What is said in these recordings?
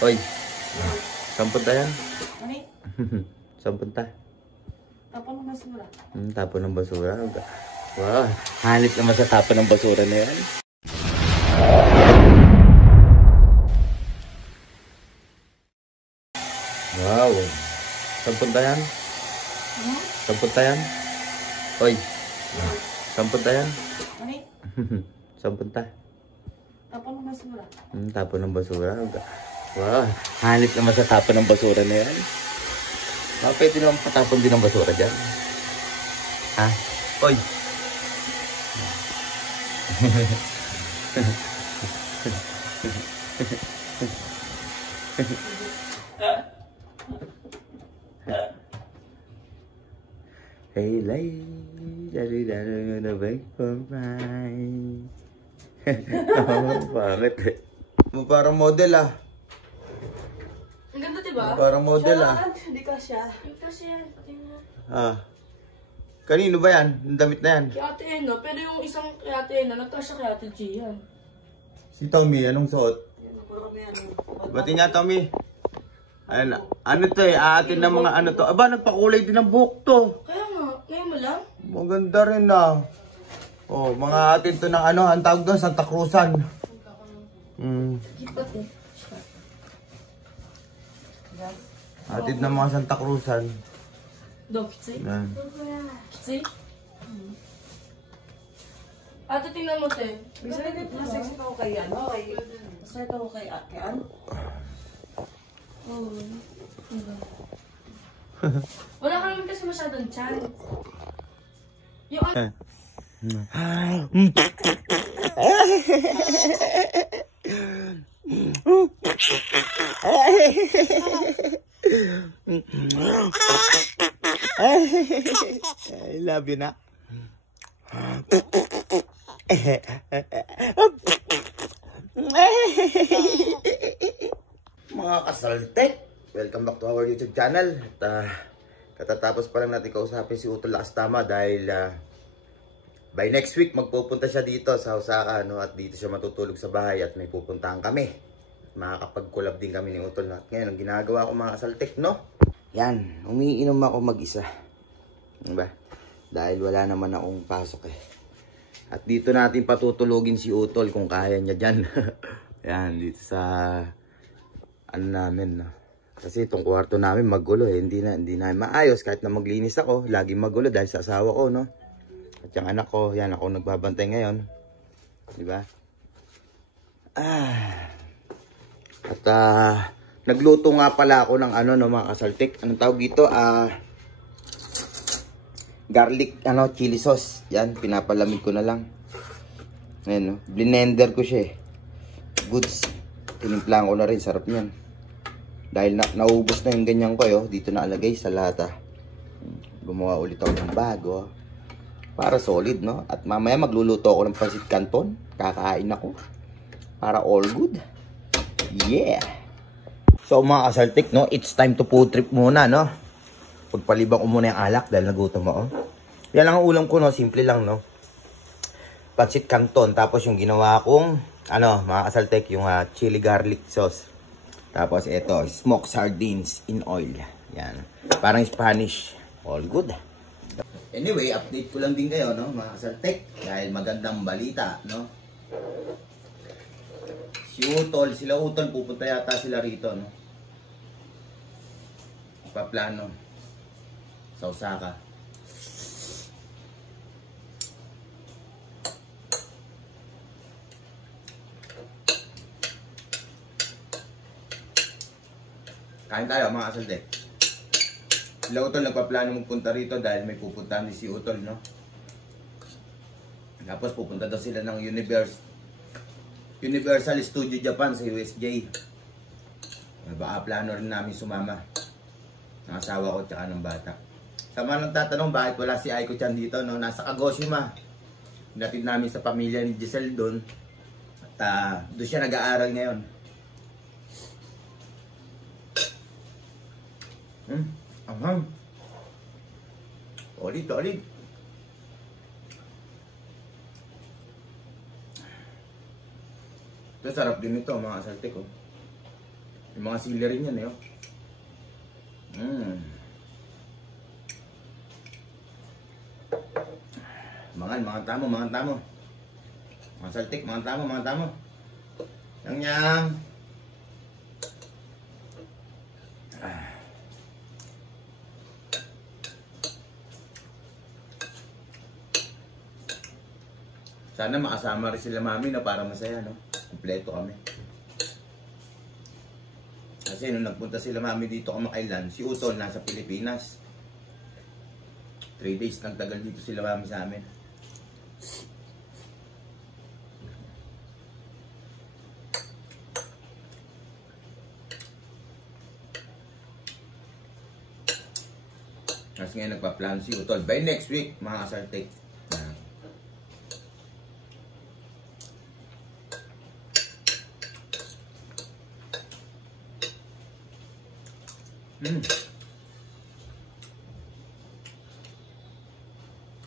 Hoy, saan punta yan? Ano? Saan punta? Tapon ng basura. Tapon ng basura? Wow, halit naman sa tapon ng basura na yan. Wow, saan punta yan? Saan punta yan? Hoy, saan punta yan? Ano? Saan punta? Tapon ng basura. Tapon ng basura? Wow, halit naman sa tapon ng basura na yan. Pwede naman patapon din ng basura dyan. Ha? Hoy! Hey, lay, dari gonna wait for mine. Bakit eh? Parang model ah. Ang ganda diba? Parang model ah. Hindi ka siya. Hindi ka siya. Pati mo. Kanino ba yan? Yung damit na yan? Kay Ate Ena. Pero yung isang kay Ate Ena, nagkasya kay Ate Gian. Si Tommy, anong suot? Bati niya Tommy. Ayan, ano to eh, aatin ng mga ano to. Aba, nagpakulay din ng buhok to. Kaya nga, ngayon mo lang. Maganda rin ah. Oh, mga atin to ng ano, ang tawag doon, Santa Cruzan. Gipat eh. Atin ng mga Santa Cruzan. Do, kitsay? Yan. Kitsay? Ate, tingnan mo, te. Masexy pa ako kay ano, masaya pa ako kay ano. Oo. Wala ka naman kasi masyadong chan. Yung ano? I love you na. Mga kasaltek, welcome back to our YouTube channel. At katatapos pa lang natin kausapin si Utol Lakas Tama dahil by next week magpupunta siya dito sa Osaka, no? At dito siya matutulog sa bahay at may pupuntahan kami. Makakapag-collab din kami ni Utol. At ngayon, ang ginagawa ko mga kasaltek, no? Yan, umiinom ako mag-isa. Diba? Dahil wala naman akong pasok eh. At dito natin patutulugin si Utol kung kaya niya dyan. Yan, dito sa ano namin, no? Kasi itong kwarto namin magulo eh. Hindi na maayos kahit na maglinis ako. Laging magulo dahil sa asawa ko, no? At yung anak ko, yan ako nagbabantay ngayon. Diba? At nagluto nga pala ako ng ano, no, mga kasaltik. Anong tawag dito? Garlic, chili sauce. Yan, pinapalamig ko na lang. Ayan, no? Blender ko siya eh. Goods. Tinimplang ko na rin, sarap niyan. Dahil naubos na yung ganyan ko, dito na alagay sa lata. Gumawa ulit ako ng bago. Para solid, no? At mamaya magluluto ako ng pancit canton. Kakain ako. Para all good. Yeah! So mga kasaltik, no? It's time to food trip muna, no? Pagpalibang ko muna yung alak dahil nagutom ako. Yan lang ang ulam ko, no? Simple lang, no? Pancit canton. Tapos yung ginawa kong, mga kasaltik, yung chili garlic sauce. Tapos ito, smoked sardines in oil. Yan. Parang Spanish. All good. Anyway, update ko lang din kayo, no, mga kasaltek. Dahil magandang balita, no? Sila Utol, pupunta yata sila rito, no? Paplano. Sa Osaka. Kain tayo mga kasaltek. Sila Utol nagpaplano magpunta rito dahil may pupuntahan din si Utol, no? Tapos pupunta daw sila ng Universal Studio Japan sa USJ. Baka plano rin namin sumama. Ng asawa ko tsaka ng bata. Sa mga nagtatanong bakit wala si Aiko-chan dito, no? Nasa Kagoshima. Hinatid namin sa pamilya ni Giselle doon. At doon siya nag-aaral ngayon. Anghang. Solid. Ito sarap din ito mga kasaltik, oh. Yung mga celery niyan eh. Oh. Mga tamo. Mga saltik, mga tamo. Yang. Sana makasama rin sila mami na para masaya, no? Kompleto kami. Kasi nung nagpunta sila mami dito kamakailan, si Utol nasa Pilipinas. 3 days nagtagal dito sila mami sa amin. Kasi ngayon nagpa-plan si Utol. By next week, mga kasartik.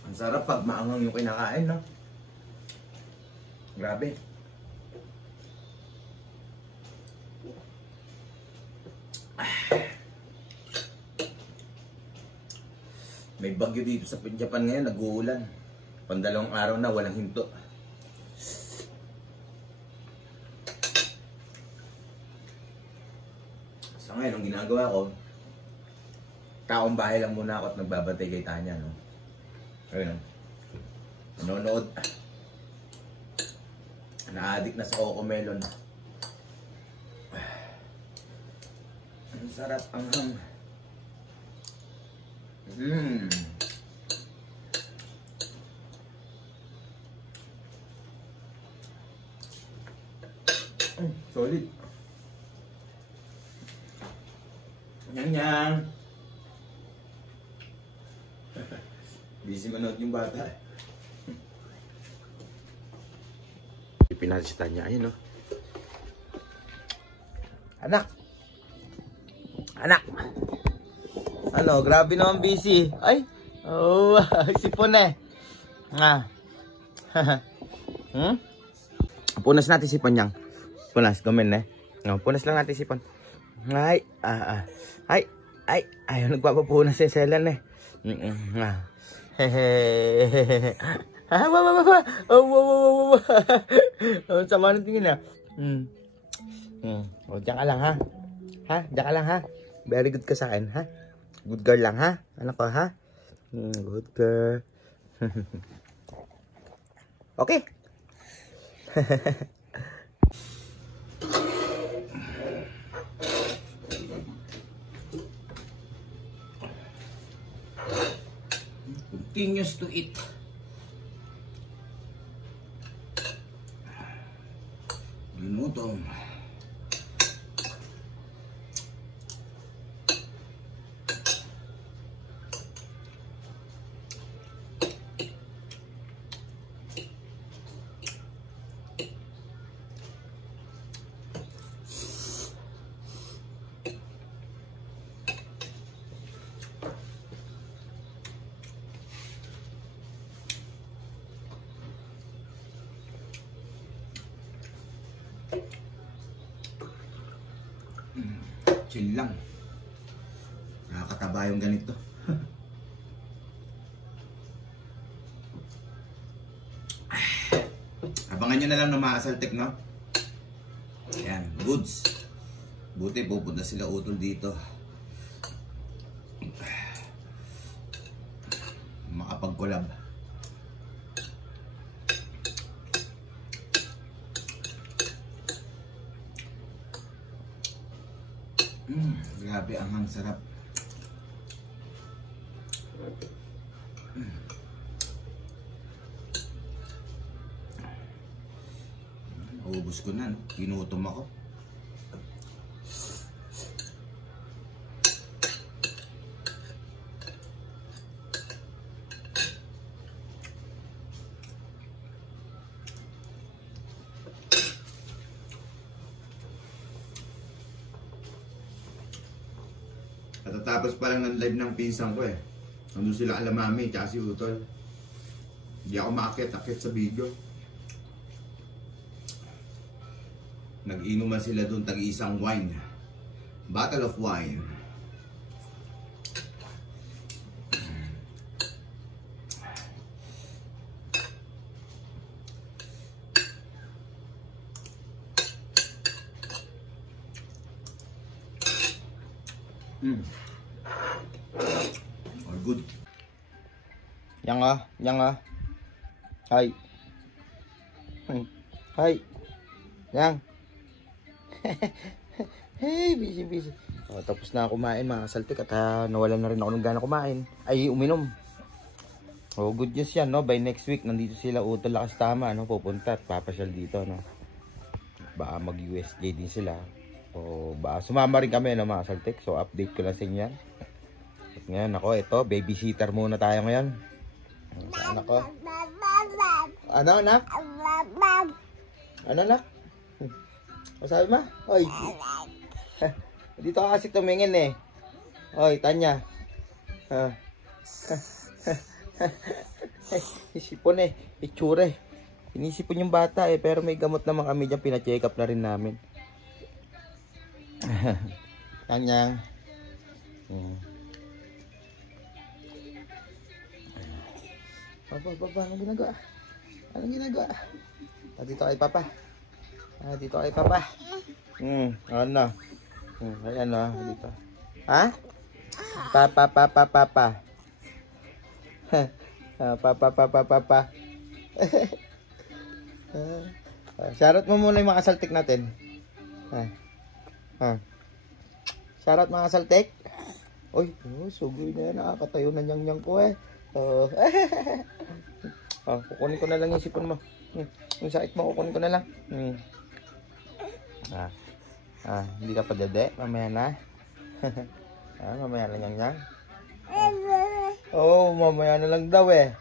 Ang sarap pag maangang yung kinakain, no? Grabe. May bagyo dito sa Japan ngayon, nag-uulan. Pandalawang araw na, walang hinto. Sa ngayon, ang ginagawa ko, taong bahay lang muna ako at nagbabantay kay Tanya, no? Ayun, nanonood. Na-addict na sa Cocomelon. Ang sarap ang ham. Solid. Yang. Busy manood yung bata. Pinasita niya, ayun, no? Anak! Ano, grabe naman busy. Ay! Oh, sipon eh. Punas natin sipon niyang. Punas, gumin eh. No, punas lang natin sipon. Ay, ayaw nagpapapunas yung selan eh. Hehehe. Sama ng tingin na. O, diyan ka lang, ha? Diyan ka lang, ha? Very good ka sa akin, ha? Good girl lang, ha? Anak ko, ha? Good girl. Okay. Continues to eat. Ginutong. Chill lang. Nakakataba yung ganito. Abangan nyo na lang ng mga asaltik, no? Ayan, goods. Buti pupunta sila Utol dito. Makapag-collab. Grabe, ang sarap. Ubus ko na, no? Ginutom ako. Tapos pa lang ng live ng pinsan ko eh. Nandun sila Alamami, tsaka si Utol. Hindi ako maakit sa video. Nag-inuman sila doon, tag-iisang wine. Bottle of wine. All good. Yang ah. Hi. Hi. Yang. Hey, busy. Tapos na kumain mga kasaltik at nawalan na rin ako ng gana kumain. Ay, uminom. Good news yan, no? By next week, nandito sila Utol Lakas Tama, no? Pupunta at papasyal dito, no? Baka mag-USJ din sila. O baka sumama rin kami, no, mga kasaltik. So, update ko lang sa inyo yan. At ngayon, ako, ito, babysitter muna tayo ngayon. Saan ako? Ano, anak? Ano, anak? Sabi mo? Oy. Dito ka kasi tumingin eh. Oy, Tanya. Isipon eh. Itsura eh. Inisipon yung bata eh. Pero may gamot naman kami dyan. Pina-check up na rin namin. Tanya. Papa, anong ginagawa? Anong ginagawa? Dito kay Papa. Dito kay Papa. Ano? Ayan o, dito. Ha? Papa. Papa. Shoutout mo muna yung mga kasaltik natin. Shoutout mga kasaltik. Uy, sugoy na yan. Nakakatayo na nyang ko eh. Kukunin ko na lang yung sipon mo. Yung sakit mo, kukunin ko na lang. Hindi ka pa dede? Mamaya na. Mamaya na nyang. Mamaya na lang daw eh.